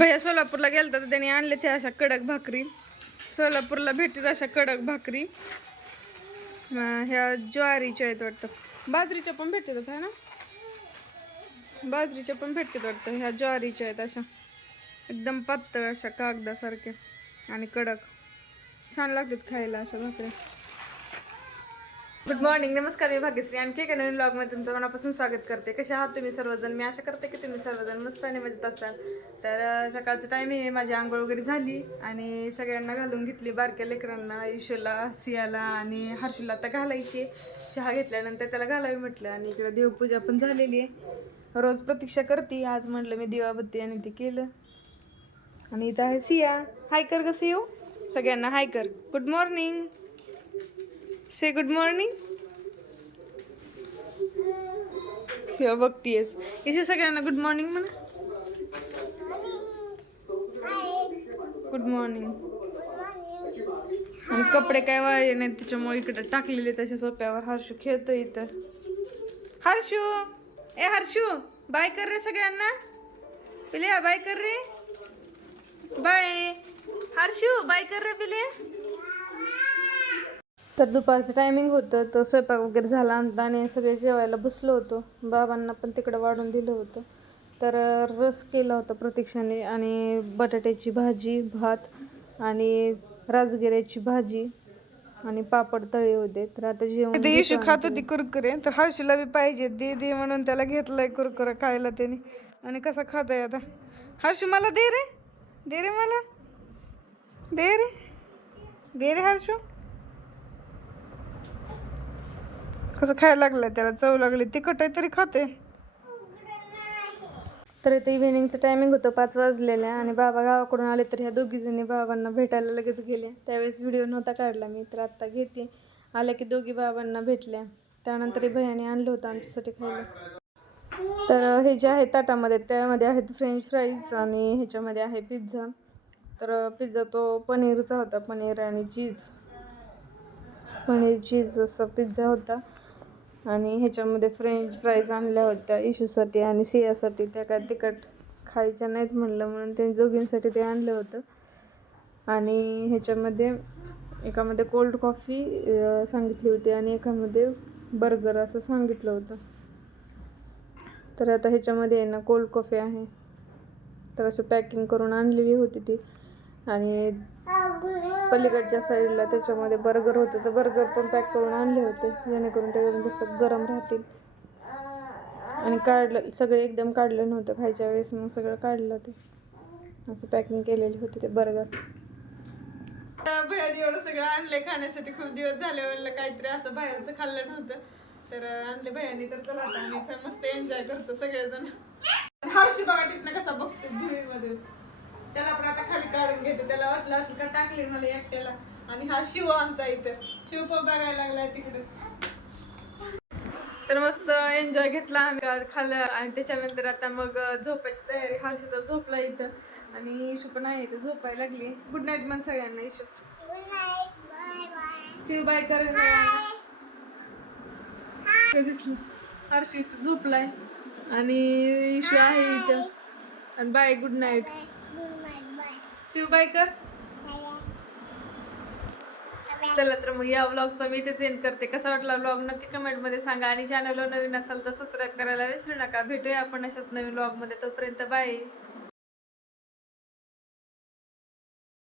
भैया सोलापूरला गेलता तर त्यांनी आणले ते अशा कडक भाकरी. सोलापूरला भेटतात अशा कडक भाकरी. ह्या ज्वारीच्या आहेत वाटतं. बाजरीच्या पण भेटतात आहे ना? बाजरीच्या पण भेटतात वाटतं. ह्या ज्वारीच्या आहेत अशा. एकदम पातळ अशा कागदासारख्या आणि कडक. छान लागतात खायला अशा भाकऱ्या. गुड मॉर्निंग नमस्कार मी भाग्यश्री. आणखी एका नवीन ब्लॉगमध्ये तुमचं मनापासून स्वागत करते. कसे आहात तुम्ही सर्वजण? मी आशा करते की तुम्ही सर्वजण मस्त आणि मजेत असाल. तर सकाळचं टाईम आहे. माझी आंघोळ वगैरे झाली आणि सगळ्यांना घालून घेतली. बारक्या लेकरांना ईशूला सियाला आणि हर्षूला आता घालायची. चहा घेतल्यानंतर त्याला घालावी म्हटलं आणि इकडं देवपूजा पण झालेली आहे. रोज प्रतीक्षा करते. आज म्हटलं मी दिवाबत्ती आणि ते केलं. आणि इथं आहे सिया. हाय कर कसं येऊ सगळ्यांना हाय कर. Good morning say good morning Siya बघतीयस इथे सगळ्यांना गुड मॉर्निंग म्हणा गुड मॉर्निंग आणि कपडे काय वाळले नाहीत त्याच्यामुळे इकडे टाकलेले तसे सोप्यावर हर्षू खेळतो इथं हर्षू ए हर्षू बाय कर रे सगळ्यांना पिल्या बाय कर रे बाय हर्षू बाय कर रे पिले तर दुपारचं टायमिंग होतं तर स्वयंपाक वगैरे झाला आणि सगळे जेवायला बसलो होतो. बाबांना पण तिकडं वाढून दिलं होतं. तर रस केला होता प्रतीक्षाने आणि बटाट्याची भाजी भात आणि राजगिऱ्याची भाजी आणि पापड तळे होते. तर आता जेवण इशू खात होती कुरकुरे. तर हर्षूला बी पाहिजे. दे दे म्हणून त्याला घेतलंय कुरकुरा खायला त्याने. आणि कसा खाताय आता? हर्षू मला दे रे. दे रे मला. दे रे. दे रे हर्षू. कसं खायला लागलं त्याला? चव लागली. तिखट आहे तरी खाते. तर इथे इव्हिनिंगचं टायमिंग होतं पाच वाजलेल्या आणि बाबा गावाकडून आले तर ह्या दोघी जणी बाबांना भेटायला लगेच गेले. त्यावेळेस व्हिडिओ नव्हता काढला मी तर आत्ता घेते. आल्या की दोघी बाबांना भेटल्या. त्यानंतरही भयाने आणलं होतं आमच्यासाठी खायला. तर हे जे आहे ताटामध्ये त्यामध्ये आहेत फ्रेंच फ्राईज आणि ह्याच्यामध्ये आहे पिझ्झा तर पिझ्झा तो पनीरचा होता पनीर आणि चीज पनीर चीज असा पिझ्झा होता. आणि ह्याच्यामध्ये फ्रेंच फ्राईज आणल्या होत्या इशूसाठी आणि सियासाठी. त्या काय तिखट खायच्या नाहीत म्हणलं म्हणून ते दोघींसाठी ते आणलं होतं. आणि ह्याच्यामध्ये एकामध्ये कोल्ड कॉफी सांगितली होती आणि एकामध्ये बर्गर असं सांगितलं होतं. तर आता ह्याच्यामध्ये आहे ना कोल्ड कॉफी आहे. तर असं पॅकिंग करून आणलेली होती ती. आणि पलीकडच्या साईडला त्याच्यामध्ये बर्गर होते तर बर्गर पण पॅक करून आणले होते. जेणेकरून ते जास्त गरम राहतील. आणि काढलं सगळे एकदम काढलं नव्हतं खायच्या वेळेस मग सगळं काढलं ते. असं पॅकिंग केलेली होती ते बर्गर. भयाने एवढं सगळं आणले खाण्यासाठी. खूप दिवस झाले म्हणलं काहीतरी असं बाहेरचं खाल्लं नव्हतं. तर आणले भयाने तर चला आता आम्ही मस्त एन्जॉय करतो सगळेजण. हर्षी बघा तिथनं कसा बघतो झिवीमध्ये त्याला काढून घेतो. त्याला वाटलं असं का टाकले मला एकट्याला? आणि हा शिव आमचा इथं. शिव पण बघायला लागलाय तिकडे. तर मस्त एन्जॉय घेतला आम्ही. खाल्लं आणि त्याच्यानंतर आता मग झोपायची तयारी. हर्षी तर झोपला इथं. आणि इशू पण आहे इथं. झोपायला लागली. गुड नाईट मग सगळ्यांना इशू शिव बाय कर दिसलं? हर्षी इथं झोपलाय. आणि इशू आहे इथं. आणि bye good night Shiv bye कर चला तर मग या व्लॉगचा मी इथे सेंड करते. कसा वाटला व्लॉग नक्की कमेंटमध्ये सांगा. आणि चॅनलवर नवीन असाल तर सबस्क्राईब करायला विसरू नका. भेटूया आपण अशाच नवीन व्लॉगमध्ये तोपर्यंत बाय